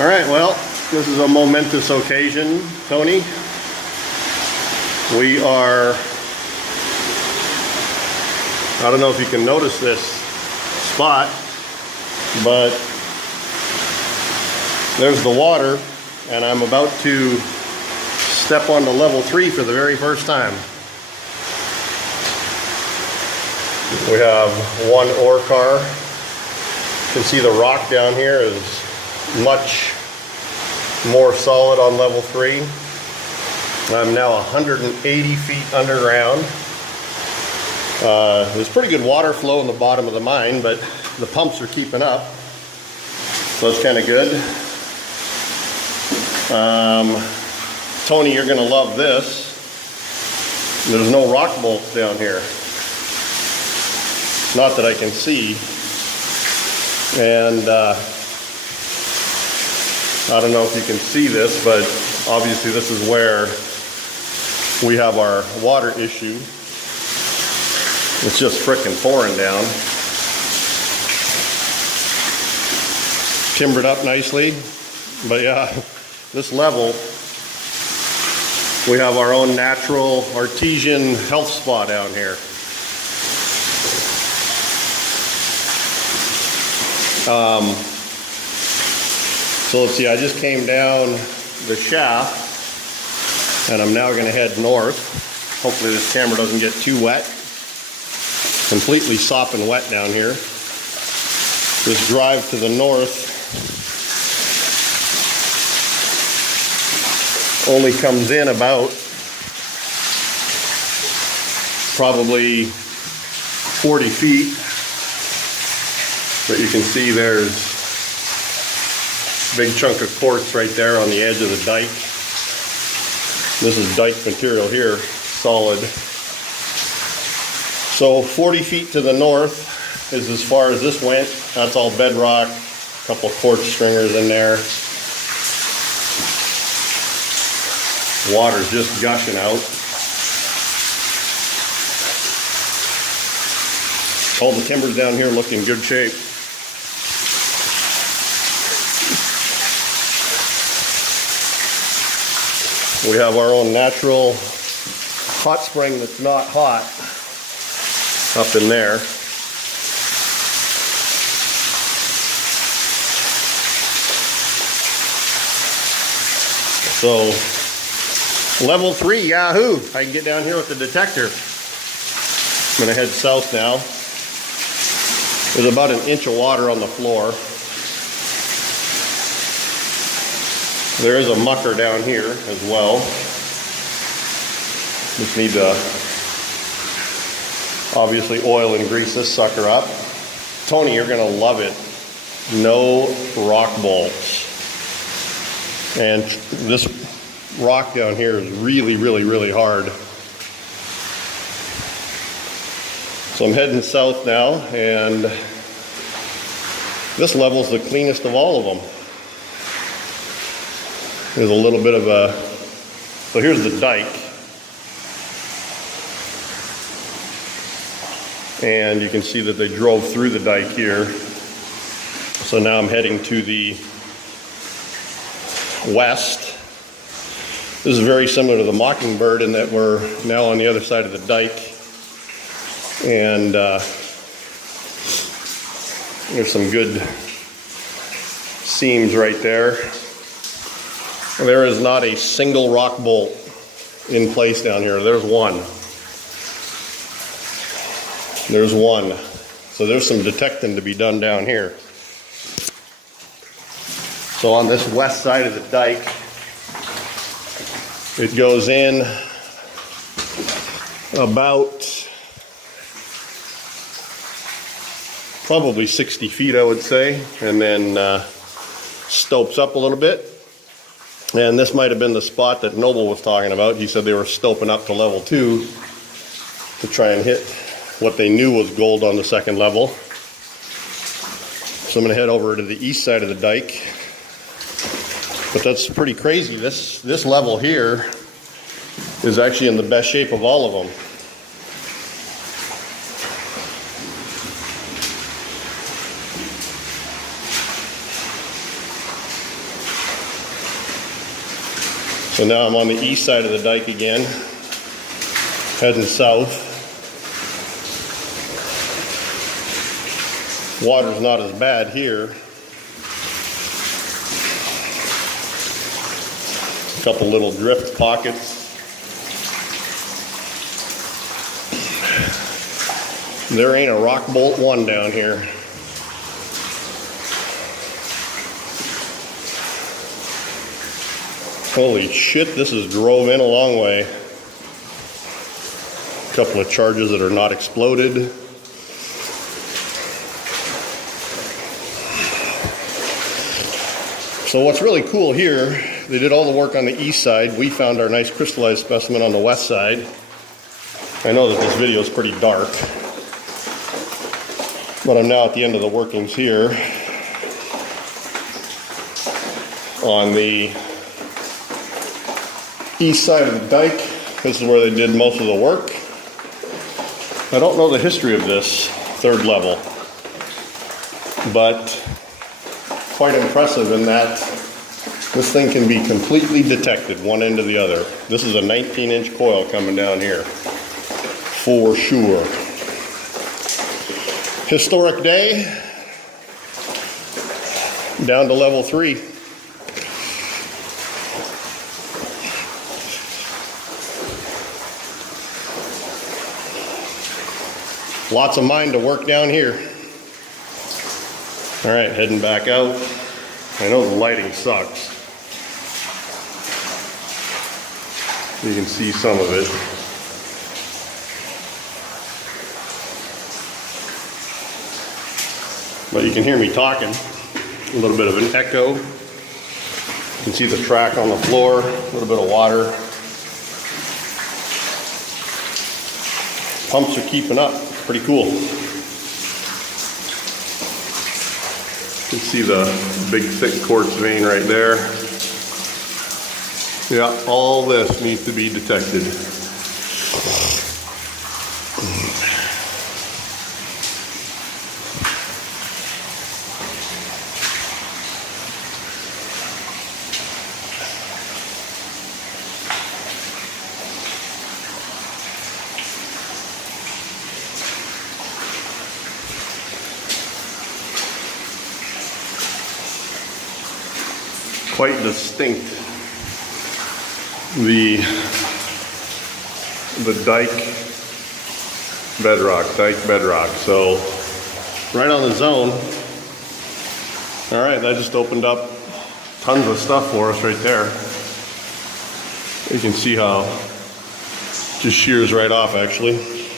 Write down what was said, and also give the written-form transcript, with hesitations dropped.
All right, well, this is a momentous occasion, Tony. We are, I don't know if you can notice this spot, but there's the water, and I'm about to step onto level 3 for the very first time. We have one ore car. You can see the rock down here is much more solid on level 3. I'm now 180 feet underground. There's pretty good water flow in the bottom of the mine, but the pumps are keeping up, so it's kind of good. Tony, you're gonna love this. There's no rock bolts down here. Not that I can see. And I don't know if you can see this, but obviously this is where we have our water issue. It's just frickin' pouring down. Timbered up nicely, but yeah, this level, we have our own natural artesian health spa down here. So let's see, I just came down the shaft and I'm now going to head north. Hopefully this camera doesn't get too wet. Completely sopping wet down here. This drive to the north only comes in about probably 40 feet. But you can see there's a big chunk of quartz right there on the edge of the dike. This is dike material here, solid. So 40 feet to the north is as far as this went. That's all bedrock, a couple of quartz stringers in there. Water's just gushing out. All the timbers down here look in good shape. We have our own natural hot spring that's not hot up in there. So level 3, yahoo! I can get down here with the detector. I'm gonna head south now. There's about an inch of water on the floor. There is a mucker down here as well. Just need to obviously oil and grease this sucker up. Tony, you're gonna love it. No rock bolts. And this rock down here is really, really, really hard. So I'm heading south now, and this level's the cleanest of all of them. There's a little bit of a, so here's the dike. And you can see that they drove through the dike here. So now I'm heading to the west. This is very similar to the Mockingbird in that we're now on the other side of the dike. And there's some good seams right there. There is not a single rock bolt in place down here. There's one. There's one. So there's some detecting to be done down here. So on this west side of the dike, it goes in about probably 60 feet, I would say, and then stopes up a little bit. And this might have been the spot that Noble was talking about. He said they were stoping up to level 2 to try and hit what they knew was gold on the second level. So I'm going to head over to the east side of the dike. But that's pretty crazy. This level here is actually in the best shape of all of them. So now I'm on the east side of the dike again, heading south. Water's not as bad here. A couple little drift pockets. There ain't a rock bolt one down here. Holy shit, this is drove in a long way. A couple of charges that are not exploded. So what's really cool here, they did all the work on the east side. We found our nice crystallized specimen on the west side. I know that this video is pretty dark, but I'm now at the end of the workings here on the east side of the dike. This is where they did most of the work. I don't know the history of this third level, but quite impressive in that this thing can be completely detected one end to the other. This is a 19-inch coil coming down here, for sure. Historic day, down to level 3. Lots of mine to work down here. All right, heading back out. I know the lighting sucks. You can see some of it. But you can hear me talking. A little bit of an echo. You can see the track on the floor, a little bit of water. Pumps are keeping up. Pretty cool. You can see the big thick quartz vein right there. Yeah, all this needs to be detected. Quite distinct, the dike bedrock. So right on the zone. All right, that just opened up tons of stuff for us right there. You can see how it just shears right off actually.